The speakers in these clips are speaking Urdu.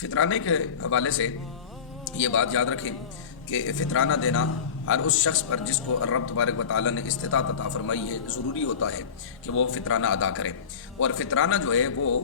فطرانے کے حوالے سے یہ بات یاد رکھیں کہ فطرانہ دینا ہر اس شخص پر جس کو رب تبارک و تعالیٰ نے استطاعت عطا فرمائی ہے ضروری ہوتا ہے کہ وہ فطرانہ ادا کرے. اور فطرانہ جو ہے وہ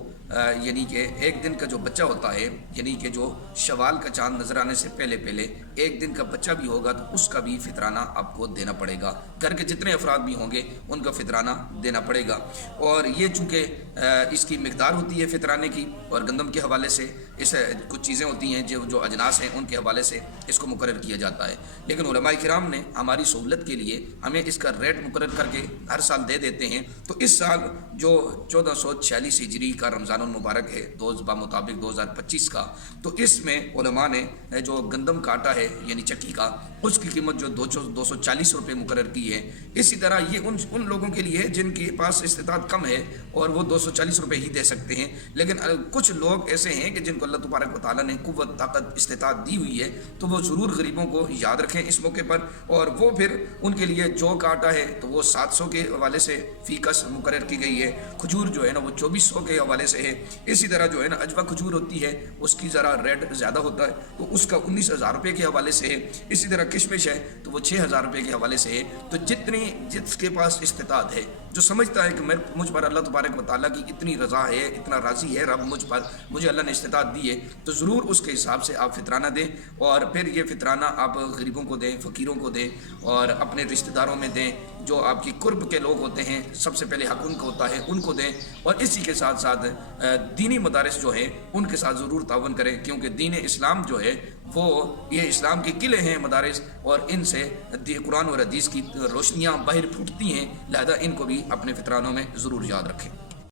یعنی کہ ایک دن کا جو بچہ ہوتا ہے، یعنی کہ جو شوال کا چاند نظر آنے سے پہلے ایک دن کا بچہ بھی ہوگا تو اس کا بھی فطرانہ آپ کو دینا پڑے گا. گھر کے جتنے افراد بھی ہوں گے ان کا فطرانہ دینا پڑے گا. اور یہ چونکہ اس کی مقدار ہوتی ہے فطرانے کی، اور گندم کے حوالے سے اس کچھ چیزیں ہوتی ہیں جو اجناس ہیں ان کے حوالے سے اس کو مقرر کیا جاتا ہے. لیکن علماء کرام نے ہماری سہولت کے لیے ہمیں اس کا ریٹ مقرر کر کے ہر سال دے دیتے ہیں. تو اس سال جو 1446 ہجری کا رمضان المبارک ہے بمطابق 2025 کا، تو اس میں علماء نے جو گندم کا آٹا ہے یعنی چکی کا، اس کی قیمت جو 240 روپے مقرر کی ہے. اسی طرح یہ ان لوگوں کے لیے جن کے پاس استطاعت کم ہے اور وہ 240 روپے ہی دے سکتے ہیں. لیکن کچھ لوگ ایسے ہیں کہ جن کو اللہ تبارک و تعالیٰ نے قوت، طاقت، استطاعت دی ہوئی ہے، تو وہ ضرور غریبوں کو یاد رکھیں اس موقع پر. اور وہ پھر ان کے لیے جو کا آٹا ہے تو وہ 700 کے حوالے سے فی کس مقرر کی گئی ہے. کھجور جو ہے نا وہ 2400 کے حوالے سے ہے. اسی طرح جو ہے نا اجوا کھجور ہوتی ہے اس کی ذرا ریٹ زیادہ ہوتا ہے تو اس کا 19,000 روپے کے حوالے سے ہے. اسی طرح کشمش ہے تو وہ 6,000 روپے کے حوالے سے ہے. تو جس کے پاس استطاعت ہے، جو سمجھتا ہے کہ مجھ پر اللہ تبارک و تعالیٰ کی اتنی رضا ہے، اتنا راضی ہے رب مجھ پر، مجھے اللہ نے استطاعت دی ہے، تو ضرور اس کے حساب سے آپ فطرانہ دیں. اور پھر یہ فطرانہ آپ غریبوں کو دیں، فقیروں کو دیں، اور اپنے رشتہ داروں میں دیں. جو آپ کی قرب کے لوگ ہوتے ہیں سب سے پہلے حق ان کا ہوتا ہے، ان کو دیں. اور اسی کے ساتھ ساتھ دینی مدارس جو ہیں ان کے ساتھ ضرور تعاون کریں، کیونکہ دین اسلام جو ہے وہ یہ اسلام کے قلعے ہیں مدارس، اور ان سے قرآن اور حدیث کی روشنیاں باہر پھوٹتی ہیں. لہذا ان کو بھی اپنے فطرانوں میں ضرور یاد رکھیں.